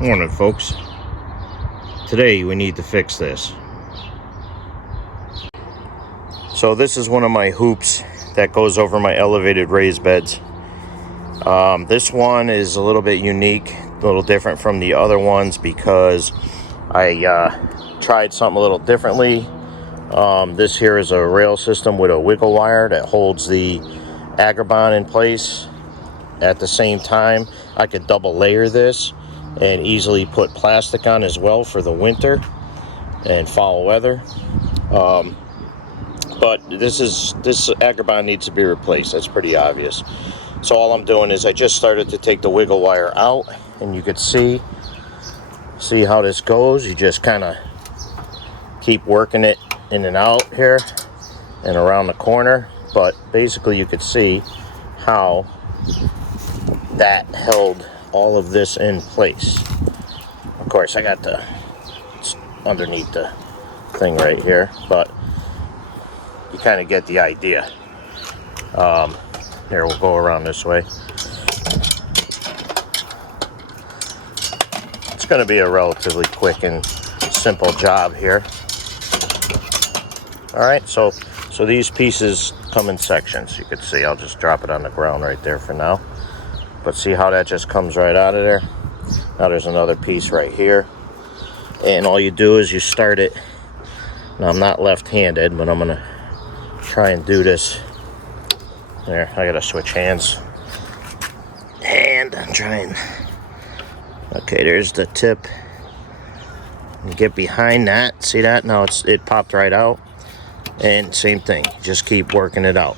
Morning, folks. Today we need to fix this. So this is one of my hoops that goes over my elevated raised beds. This one is a little bit unique, a little different from the other ones because I tried something a little differently. This here is a rail system with a wiggle wire that holds the agribon in place. At the same time, I could double layer this and easily put plastic on as well for the winter and fall weather. But this agribon needs to be replaced. That's pretty obvious. So all I'm doing is I just started to take the wiggle wire out, and you could see how this goes. You just kind of keep working it in and out here and around the corner. But basically you could see how that held all of this in place. Of course, I got it's underneath the thing right here, but you kind of get the idea. Here, we'll go around this way. It's going to be a relatively quick and simple job here. All right, so these pieces come in sections. You can see, I'll just drop it on the ground right there for now. But see how that just comes right out of there? Now there's another piece right here. And all you do is you start it. Now I'm not left-handed, but I'm gonna try and do this. There, I gotta switch hands. And I'm trying. Okay, there's the tip. You get behind that, see that? Now it popped right out. And same thing, just keep working it out.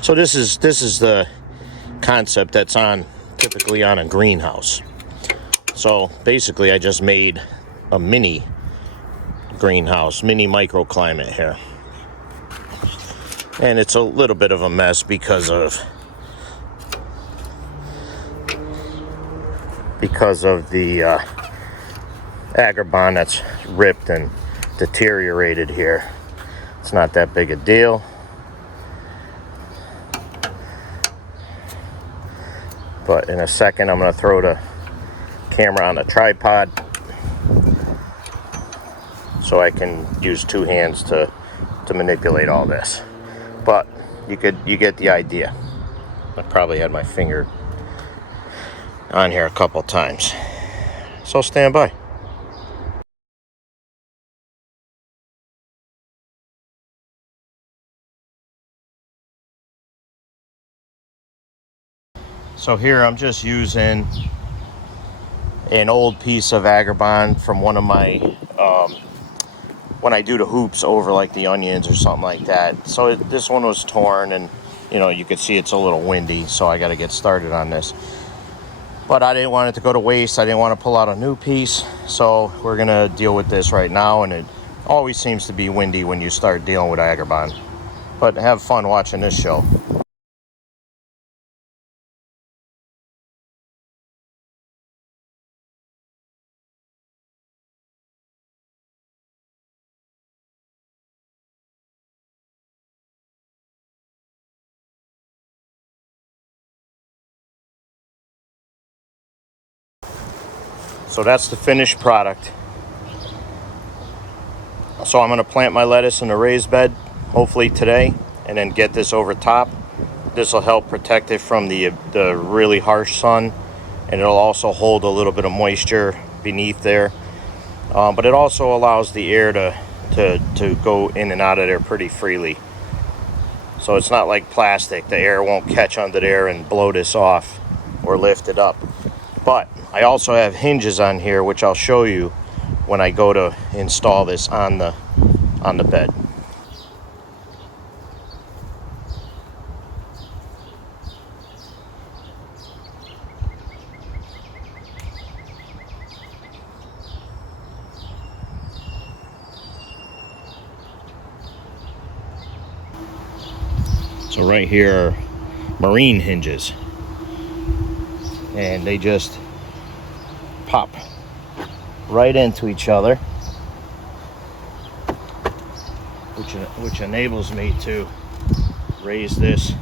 So this is the concept that's typically on a greenhouse. So basically I just made a mini greenhouse, mini microclimate here. And it's a little bit of a mess because of the agribon that's ripped and deteriorated here. It's not that big a deal. But in a second, I'm going to throw the camera on a tripod so I can use two hands to manipulate all this. But you get the idea. I probably had my finger on here a couple times. So stand by. So here I'm just using an old piece of agribon from one of my, when I do the hoops over like the onions or something like that. So this one was torn, and you can see it's a little windy, so I got to get started on this. But I didn't want it to go to waste. I didn't want to pull out a new piece, so we're going to deal with this right now. And it always seems to be windy when you start dealing with agribon. But have fun watching this show. So that's the finished product. So I'm going to plant my lettuce in a raised bed, hopefully today, and then get this over top. This will help protect it from the really harsh sun, and it'll also hold a little bit of moisture beneath there. But it also allows the air to go in and out of there pretty freely. So it's not like plastic. The air won't catch under there and blow this off or lift it up. But I also have hinges on here, which I'll show you when I go to install this on the bed. So right here are marine hinges, and they just pop right into each other, which enables me to raise this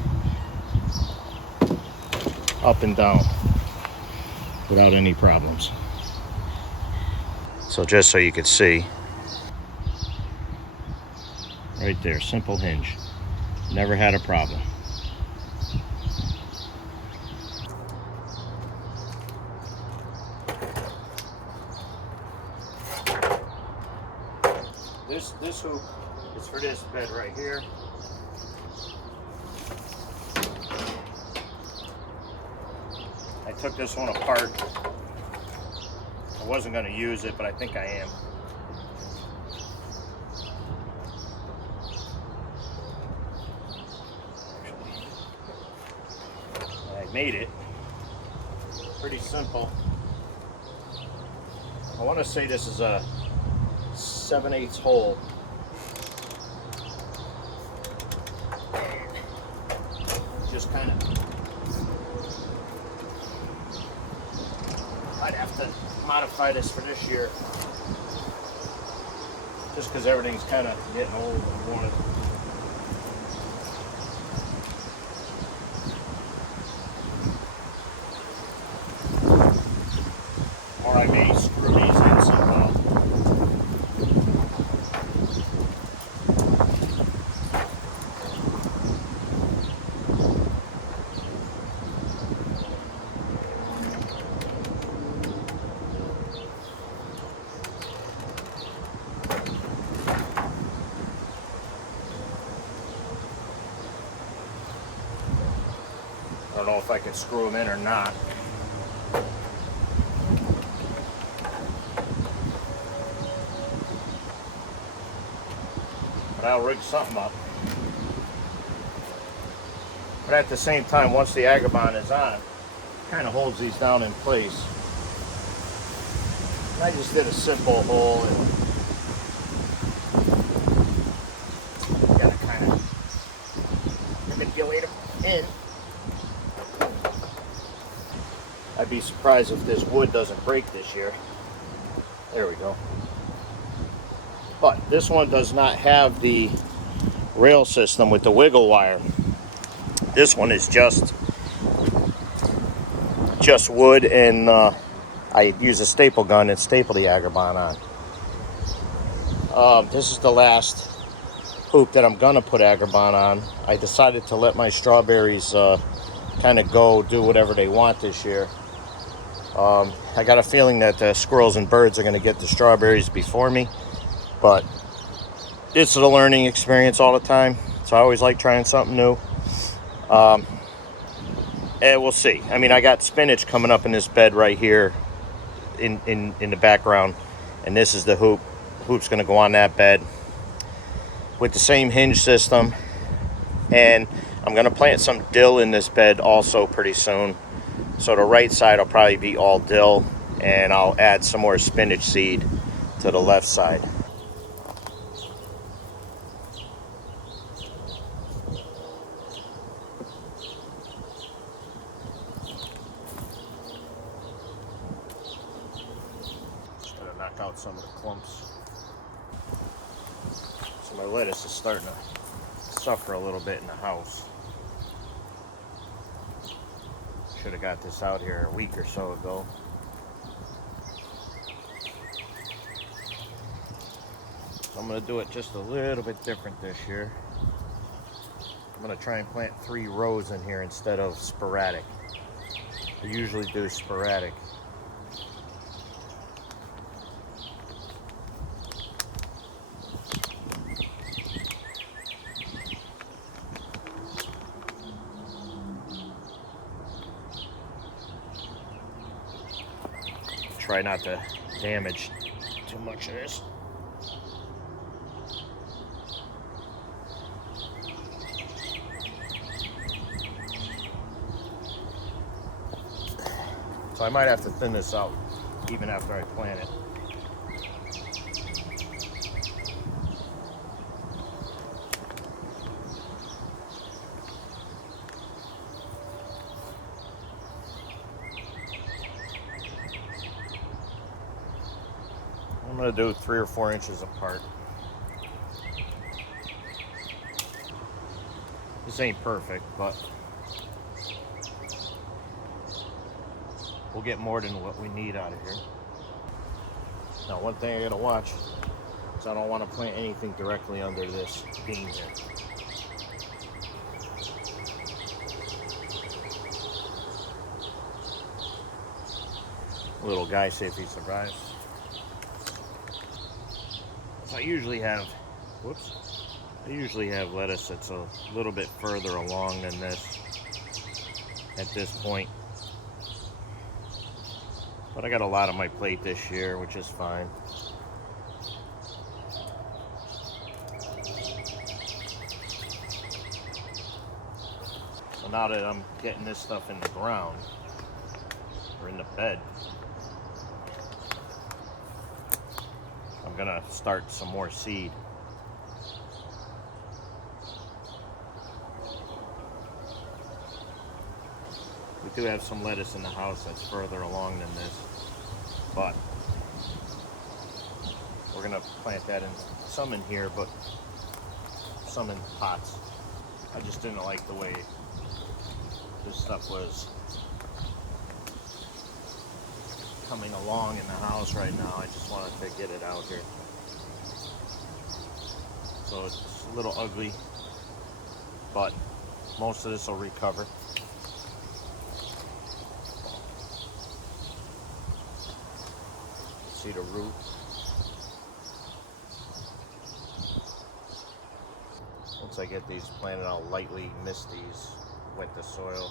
up and down without any problems. So just so you could see, right there, simple hinge. Never had a problem. This hoop is for this bed right here. I took this one apart. I wasn't going to use it, but I think I am. I made it. Pretty simple. I want to say this is a 7/8 hole. Just kind of, I'd have to modify this for this year, just because everything's kind of getting old and worn. Or I may screw these in somehow. I don't know if I can screw them in or not. But I'll rig something up. But at the same time, once the agribon is on, it kind of holds these down in place. And I just did a simple hole and gotta kind of manipulate them in. I'd be surprised if this wood doesn't break this year. There we go. But this one does not have the rail system with the wiggle wire. This one is just wood, and I use a staple gun and staple the agribon on. This is the last hoop that I'm gonna put agribon on. I decided to let my strawberries kind of go do whatever they want this year. I got a feeling that the squirrels and birds are going to get the strawberries before me, but it's a learning experience all the time, so I always like trying something new. And we'll see. I mean, I got spinach coming up in this bed right here in the background, and this is the hoop. Hoop's going to go on that bed with the same hinge system, and I'm going to plant some dill in this bed also pretty soon. So the right side will probably be all dill, and I'll add some more spinach seed to the left side. Just gonna knock out some of the clumps. So my lettuce is starting to suffer a little bit in the house. Should have got this out here a week or so ago. So I'm going to do it just a little bit different this year. I'm going to try and plant 3 rows in here instead of sporadic. I usually do sporadic. Try not to damage too much of this. So I might have to thin this out even after I plant it. I'm going to do 3 or 4 inches apart. This ain't perfect, but we'll get more than what we need out of here. Now, one thing I gotta watch is I don't want to plant anything directly under this bean here. Little guy, see if he survives. So I usually have lettuce that's a little bit further along than this at this point. But I got a lot on my plate this year, which is fine. So now that I'm getting this stuff in the ground, or in the bed, I'm gonna start some more seed. We do have some lettuce in the house that's further along than this, but we're gonna plant that in, some in here, but some in pots. I just didn't like the way this stuff was coming along in the house right now. I just wanted to get it out here. So it's a little ugly, but most of this will recover. See the root. Once I get these planted, I'll lightly mist these, wet the soil,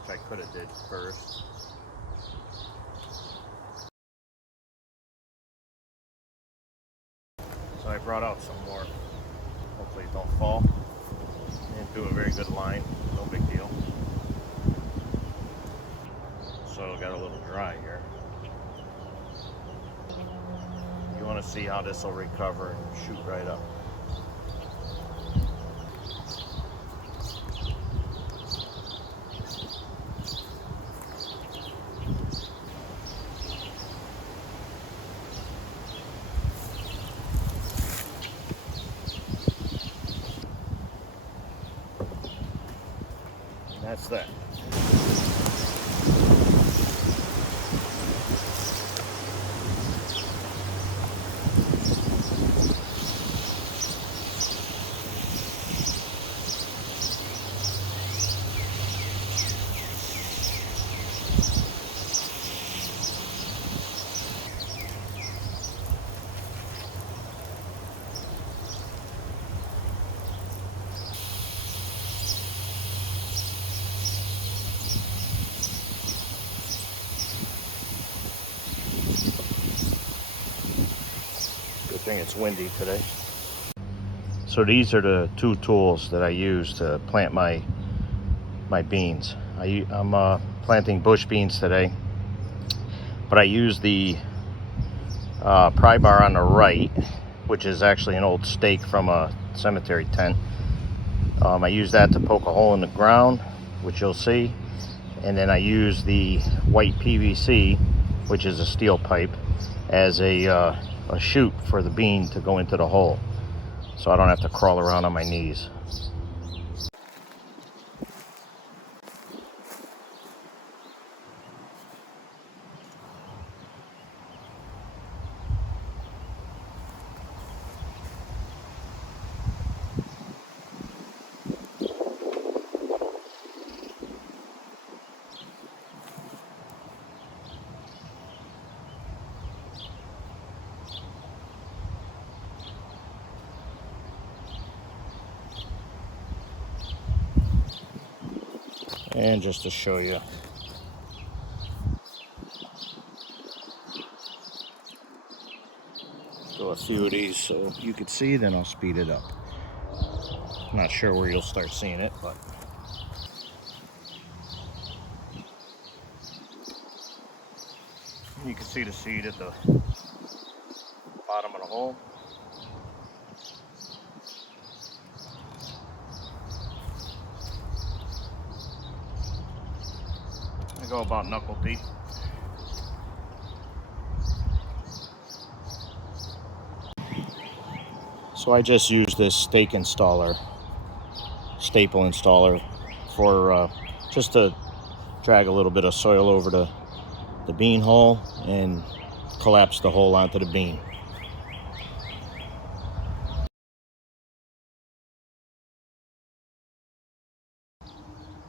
which I could have did first. So I brought out some more. Hopefully it don't fall. Didn't do a very good line, no big deal. Soil got a little dry here. You want to see how this will recover and shoot right up. And that's that. Good thing it's windy today. So these are the two tools that I use to plant my beans. I'm planting bush beans today, but I use the pry bar on the right, which is actually an old stake from a cemetery tent. I use that to poke a hole in the ground, which you'll see, and then I use the white PVC, which is a steel pipe, as a chute for the bean to go into the hole, so I don't have to crawl around on my knees. And just to show you, do a few of these so you can see, then I'll speed it up. I'm not sure where you'll start seeing it, but you can see the seed at the bottom of the hole. I go about knuckle deep. So I just use this staple installer for just to drag a little bit of soil over the bean hole and collapse the hole onto the bean.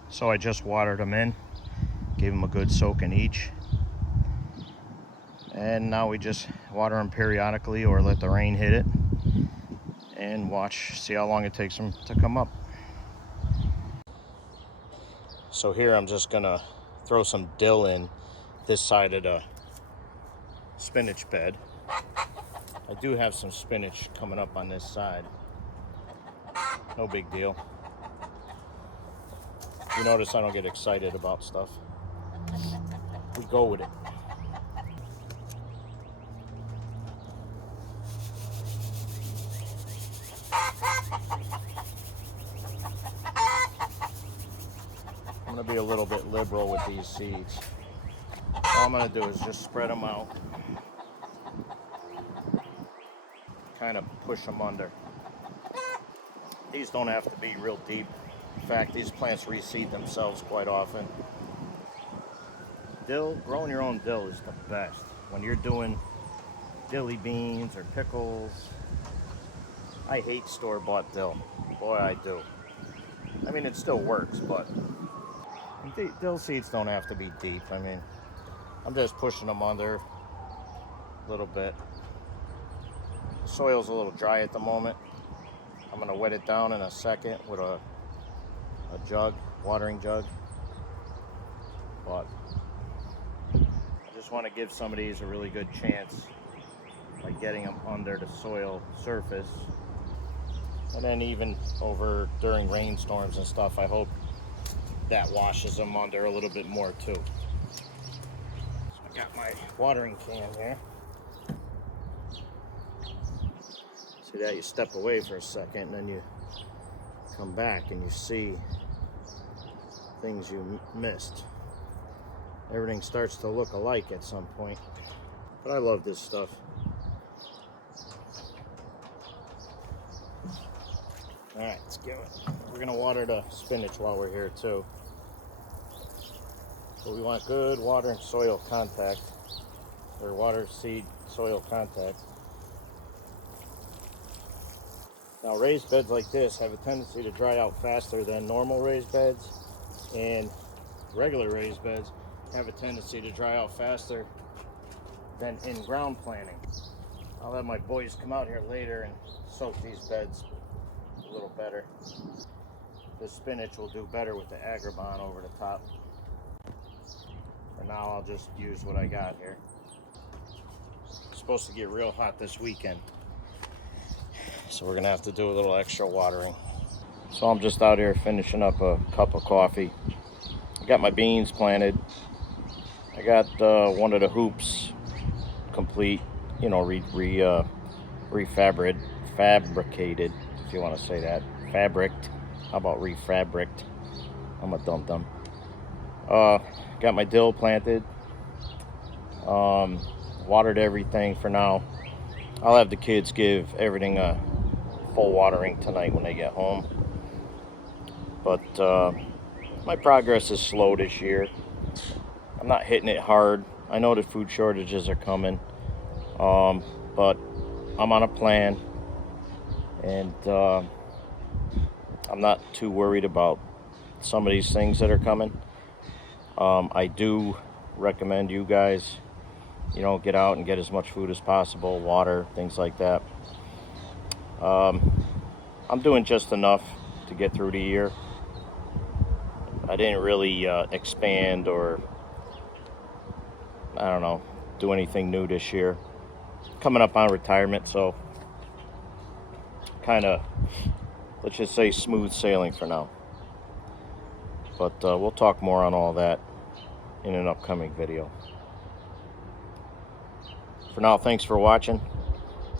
So I just watered them in, gave them a good soak in each. And now we just water them periodically or let the rain hit it and see how long it takes them to come up. So here I'm just gonna throw some dill in this side of the spinach bed. I do have some spinach coming up on this side. No big deal. You notice I don't get excited about stuff. We go with it. I'm gonna be a little bit liberal with these seeds. All I'm gonna do is just spread them out. Kind of push them under. These don't have to be real deep. In fact, these plants reseed themselves quite often. Dill, growing your own dill is the best. When you're doing dilly beans or pickles. I hate store-bought dill. Boy, I do. I mean, it still works, but dill seeds don't have to be deep. I mean, I'm just pushing them under a little bit. The soil's a little dry at the moment. I'm gonna wet it down in a second with a jug, watering jug. But I just want to give some of these a really good chance by getting them under the soil surface. And then even during rainstorms and stuff, I hope that washes them under a little bit more too. So I got my watering can here. See that? You step away for a second and then you come back and you see things you missed. Everything starts to look alike at some point. But I love this stuff. All right, let's give it. We're gonna water the spinach while we're here too. So we want good water and soil contact, or water, seed, soil contact. Now raised beds like this have a tendency to dry out faster than normal raised beds, and regular raised beds have a tendency to dry out faster than in-ground planting. I'll let my boys come out here later and soak these beds a little better. This spinach will do better with the agribon over the top. For now, I'll just use what I got here. It's supposed to get real hot this weekend, so we're gonna have to do a little extra watering. So I'm just out here finishing up a cup of coffee. I got my beans planted. I got one of the hoops complete, you know, fabricated, if you want to say that. Fabriced. How about refabricated? I'm a dum-dum. Got my dill planted. Watered everything for now. I'll have the kids give everything a full watering tonight when they get home. But my progress is slow this year. I'm not hitting it hard. I know the food shortages are coming, but I'm on a plan, and I'm not too worried about some of these things that are coming. I do recommend you guys, you know, get out and get as much food as possible, water, things like that. I'm doing just enough to get through the year. I didn't really expand or, I don't know, do anything new this year. Coming up on retirement, so kind of, let's just say, smooth sailing for now. But we'll talk more on all that in an upcoming video. For now, thanks for watching.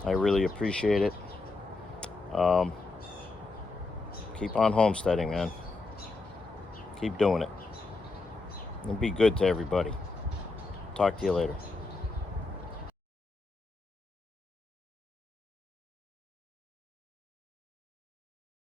I really appreciate it. Keep on homesteading, man. Keep doing it. And be good to everybody. Talk to you later.